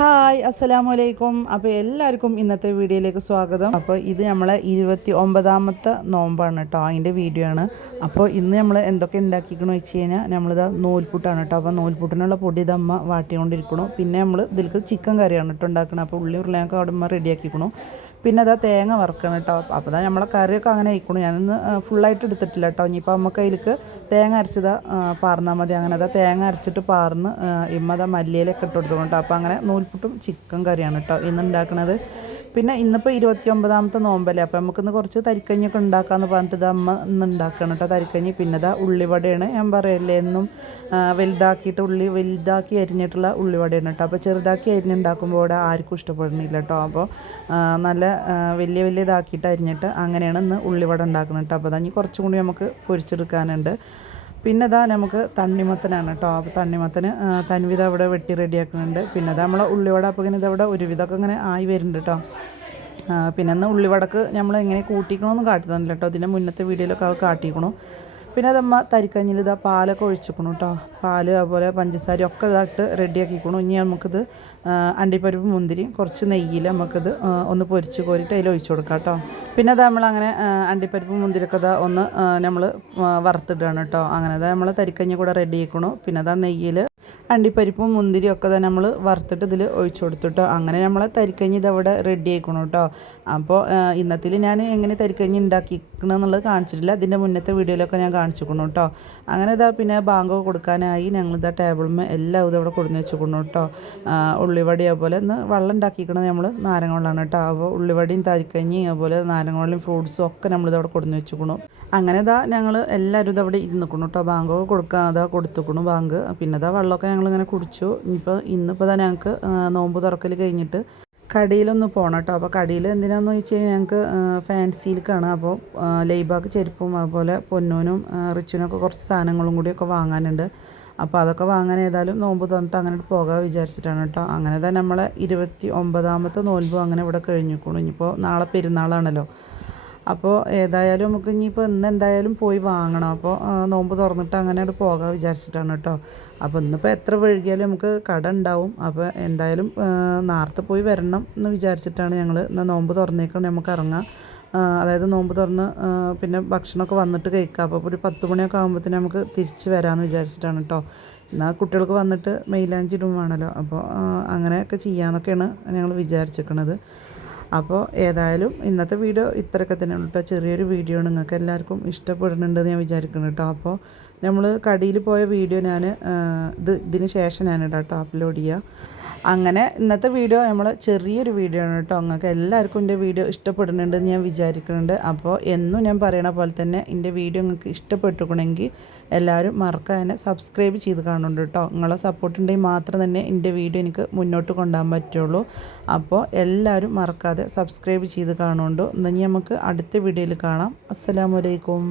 Hi അസ്സലാമു അലൈക്കും. അപ്പോൾ എല്ലാവർക്കും ഇന്നത്തെ വീഡിയോയിലേക്ക് സ്വാഗതം. അപ്പോൾ ഇത് നമ്മളെ 29ാമത്തെ നോമ്പാണ് കേട്ടോ, അതിൻ്റെ വീഡിയോ ആണ്. അപ്പോൾ ഇന്ന് നമ്മൾ എന്തൊക്കെ ഉണ്ടാക്കിക്കണമെന്ന് വെച്ച് കഴിഞ്ഞാൽ നമ്മളിത് നൂൽപുട്ടാണ് കേട്ടോ. അപ്പോൾ നൂൽപുട്ടിനുള്ള പൊടി ഇതമ്മ വാട്ടിക്കൊണ്ടിരിക്കണു. പിന്നെ നമ്മൾ ഇതിലേക്ക് ചിക്കൻ കറിയാണ് കേട്ടോ ഉണ്ടാക്കണം. അപ്പോൾ ഉള്ളി ഉരുളയൊക്കെ അവിടെ അമ്മ റെഡിയാക്കിക്കണു. പിന്നെ അതാ തേങ്ങ വറുക്കണം കേട്ടോ. അപ്പോൾ അതാ നമ്മളെ കറിയൊക്കെ അങ്ങനെ ആയിക്കണു. ഞാനിന്ന് ഫുള്ളായിട്ട് എടുത്തിട്ടില്ല കേട്ടോ. ഇനിയിപ്പോൾ നമുക്ക് അതിലേക്ക് തേങ്ങ അരച്ചതാ പാർന്നാൽ മതി. അങ്ങനെ അതാ തേങ്ങ അരച്ചിട്ട് പാർന്ന് ഇമ്മതാ മല്ലിയിലൊക്കെ ഇട്ട് കൊടുത്തു കേട്ടോ. അപ്പോൾ അങ്ങനെ നൂൽപുട്ടും ചിക്കൻ കറിയാണ് കേട്ടോ ഇന്ന് ഉണ്ടാക്കുന്നത്. പിന്നെ ഇന്നിപ്പോൾ 29ാമത്തെ നോമ്പല്ലേ, അപ്പോൾ നമുക്കിന്ന് കുറച്ച് തരിക്കഞ്ഞൊക്കെ ഉണ്ടാക്കാമെന്ന് പറഞ്ഞിട്ട് ഇത് അമ്മ ഇന്ന് ഉണ്ടാക്കണം കേട്ടോ തരിക്കഞ്ഞി. പിന്നെ ഇതാ ഉള്ളിവടയാണ്, ഞാൻ പറയല്ലേ എന്നും വലുതാക്കിയിട്ട് വലുതാക്കി അരിഞ്ഞിട്ടുള്ള ഉള്ളിവടയാണ് കേട്ടോ. അപ്പോൾ ചെറുതാക്കി അരിഞ്ഞുണ്ടാക്കുമ്പോൾ ഇവിടെ ആർക്കും ഇഷ്ടപ്പെടുന്നില്ല കേട്ടോ. അപ്പോൾ നല്ല വലിയ ഇതാക്കിയിട്ട് അരിഞ്ഞിട്ട് അങ്ങനെയാണ് ഇന്ന് ഉള്ളിവട ഉണ്ടാക്കുന്നത് കേട്ടോ. അപ്പോൾ അതാ കുറച്ചും കൂടി നമുക്ക് പൊരിച്ചെടുക്കാനുണ്ട്. പിന്നെ ഇതാ നമുക്ക് തണ്ണിമത്തനാണ് കേട്ടോ. അപ്പോൾ തണ്ണിമത്തന് തൻവിധ അവിടെ വെട്ടി റെഡിയാക്കുന്നുണ്ട്. പിന്നെ ഇതാ നമ്മളെ ഉള്ളിവട അപ്പോൾ ഇങ്ങനെ ഇതവിടെ ഒരുവിധമൊക്കെ ഇങ്ങനെ ആയി വരുന്നുണ്ട് കേട്ടോ. പിന്നെ ഇന്ന് ഉള്ളിവടക്ക് നമ്മൾ എങ്ങനെ കൂട്ടിക്കണമെന്ന് കാട്ടി തന്നില്ല കേട്ടോ. ഇതിൻ്റെ മുന്നത്തെ വീഡിയോയിലൊക്കെ അത് കാട്ടിക്കണു. പിന്നെ അതമ്മ തരിക്കഞ്ഞിൽ ഇതാ പാലൊക്കെ ഒഴിച്ചിക്കണു കേട്ടോ. പാല് അതുപോലെ പഞ്ചസാര ഒക്കെ ഇതായിട്ട് റെഡിയാക്കിക്കണു. ഇനി നമുക്കിത് അണ്ടിപ്പരിപ്പ് മുന്തിരി കുറച്ച് നെയ്യിൽ നമുക്കിത് ഒന്ന് പൊരിച്ച് കോരിയിട്ട് അതിൽ ഒഴിച്ചു കൊടുക്കാം കേട്ടോ. പിന്നെ അത് നമ്മളങ്ങനെ അണ്ടിപ്പരിപ്പ് മുന്തിരിയൊക്കെ ഇതാ ഒന്ന് നമ്മൾ വറുത്തിടുകയാണ് കേട്ടോ. അങ്ങനെ അതാ നമ്മൾ തരിക്കഞ്ഞി കൂടെ റെഡി ആക്കണു. പിന്നെ അതാ നെയ്യിൽ അണ്ടിപ്പരിപ്പും മുന്തിരിയും ഒക്കെ തന്നെ നമ്മൾ വറുത്തിട്ട് ഇതിൽ ഒഴിച്ചു കൊടുത്തിട്ടോ. അങ്ങനെ നമ്മളെ തരിക്കഞ്ഞി ഇതവിടെ റെഡി ആക്കണം കേട്ടോ. അപ്പോൾ ഇന്നത്തിൽ ഞാൻ എങ്ങനെ തരിക്കഞ്ഞി ഉണ്ടാക്കിക്കണമെന്നുള്ളത് കാണിച്ചിട്ടില്ല. അതിൻ്റെ മുന്നത്തെ വീഡിയോയിലൊക്കെ ഞാൻ കാണിച്ചിരിക്കണം കേട്ടോ. അങ്ങനെ ഇതാ പിന്നെ ബാങ്കൊക്കെ കൊടുക്കാനായി ഞങ്ങളിതാ ടേബിളിൽ എല്ലാം ഇതവിടെ കൊടുന്ന് വെച്ചിരിക്കണം കേട്ടോ. ഉള്ളിവടി അതുപോലെ ഇന്ന് വെള്ളം ഉണ്ടാക്കിക്കണത് നമ്മൾ നാരങ്ങ വെള്ളമാണ് കേട്ടോ. അപ്പോൾ ഉള്ളിവടിയും തരിക്കഞ്ഞിയും അതുപോലെ നാരങ്ങ വെള്ളയും ഫ്രൂട്ട്സും ഒക്കെ നമ്മളിതവിടെ കൊടുന്ന് വെച്ചിരിക്കണം. അങ്ങനെ ഇതാ ഞങ്ങൾ എല്ലാവരും ഇതവിടെ ഇരുന്നിക്കണം കേട്ടോ. ബാങ്കൊക്കെ കൊടുക്കാൻ അതാ കൊടുത്തിക്കണം ബാങ്ക്. പിന്നെ ഇതാ വെള്ളമൊക്കെ ഞങ്ങളിങ്ങനെ കുടിച്ചു. ഇന്നിപ്പോൾ ഇതാ ഞങ്ങൾക്ക് നോമ്പ് തുറക്കൽ കഴിഞ്ഞിട്ട് കടയിലൊന്ന് പോകണം കേട്ടോ. അപ്പോൾ കടയിൽ എന്തിനാണെന്ന് ചോദിച്ചു കഴിഞ്ഞാൽ ഞങ്ങൾക്ക് ഫാൻസിയിലേക്കാണ്. അപ്പോൾ ലൈബാക്ക് ചെരുപ്പും അതുപോലെ പൊന്നൂനും റിച്ചുനൊക്കെ കുറച്ച് സാധനങ്ങളും കൂടിയൊക്കെ വാങ്ങാനുണ്ട്. അപ്പോൾ അതൊക്കെ വാങ്ങാൻ ഏതായാലും നോമ്പ് തുറന്നിട്ട് അങ്ങനെ പോകാൻ വിചാരിച്ചിട്ടാണ് കേട്ടോ. അങ്ങനെ തന്നെ നമ്മളെ 29ാമത്തെ നോൽമ്പും അങ്ങനെ ഇവിടെ കഴിഞ്ഞിരിക്കണം. ഇനിയിപ്പോൾ നാളെ പെരുന്നാളാണല്ലോ. അപ്പോൾ ഏതായാലും നമുക്ക് ഇനിയിപ്പോൾ ഇന്ന് എന്തായാലും പോയി വാങ്ങണം. അപ്പോൾ നോമ്പ് തുറന്നിട്ട് അങ്ങനെ പോകാൻ വിചാരിച്ചിട്ടാണ് കേട്ടോ. അപ്പോൾ ഇന്നിപ്പോൾ എത്ര വൈകിയാലും നമുക്ക് കട ഉണ്ടാവും. അപ്പോൾ എന്തായാലും നേരത്തെ പോയി വരണം എന്ന് വിചാരിച്ചിട്ടാണ് ഞങ്ങൾ ഇന്ന് നോമ്പ് തുറന്നേക്കണം നമുക്ക് ഇറങ്ങാം. അതായത് നോമ്പ് തുറന്ന് പിന്നെ ഭക്ഷണമൊക്കെ വന്നിട്ട് കഴിക്കാം. അപ്പോൾ ഒരു 10 മണിയൊക്കെ ആകുമ്പോഴത്തേന് നമുക്ക് തിരിച്ച് വരാമെന്ന് വിചാരിച്ചിട്ടാണ് കേട്ടോ. എന്നാൽ കുട്ടികൾക്ക് വന്നിട്ട് മെയിലാഞ്ചി ഇടുവാണല്ലോ. അപ്പോൾ അങ്ങനെയൊക്കെ ചെയ്യാമെന്നൊക്കെയാണ് ഞങ്ങൾ വിചാരിച്ചിരിക്കുന്നത്. അപ്പോൾ ഏതായാലും ഇന്നത്തെ വീഡിയോ ഇത്രയൊക്കെ തന്നെ ഉള്ളൂ കേട്ടോ. ചെറിയൊരു വീഡിയോ ആണ്, നിങ്ങൾക്ക് എല്ലാവർക്കും ഇഷ്ടപ്പെടുന്നുണ്ടെന്ന് ഞാൻ വിചാരിക്കുന്നു കേട്ടോ. അപ്പോൾ നമ്മൾ കടയിൽ പോയ വീഡിയോ ഞാൻ ഇതിന് ശേഷം ഞാൻ കേട്ടോ അപ്ലോഡ് ചെയ്യുക. അങ്ങനെ ഇന്നത്തെ വീഡിയോ നമ്മൾ ചെറിയൊരു വീഡിയോ ആണ് കേട്ടോ. നിങ്ങൾക്ക് എല്ലാവർക്കും എൻ്റെ വീഡിയോ ഇഷ്ടപ്പെടുന്നുണ്ടെന്ന് ഞാൻ വിചാരിക്കുന്നുണ്ട്. അപ്പോൾ എന്നും ഞാൻ പറയണ പോലെ തന്നെ എൻ്റെ വീഡിയോ നിങ്ങൾക്ക് ഇഷ്ടപ്പെട്ടിരിക്കണമെങ്കിൽ എല്ലാവരും മറക്കാതെ സബ്സ്ക്രൈബ് ചെയ്ത് കാണുന്നുണ്ട് കേട്ടോ. നിങ്ങളെ സപ്പോർട്ട് ഉണ്ടെങ്കിൽ മാത്രം തന്നെ എൻ്റെ വീഡിയോ എനിക്ക് മുന്നോട്ട് കൊണ്ടുപോകാൻ പറ്റുള്ളൂ. അപ്പോൾ എല്ലാവരും മറക്കാതെ സബ്സ്ക്രൈബ് ചെയ്ത് കാണുന്നുണ്ട്. എന്നാൽ നമുക്ക് അടുത്ത വീഡിയോയിൽ കാണാം. അസ്സലാമു അലൈക്കും.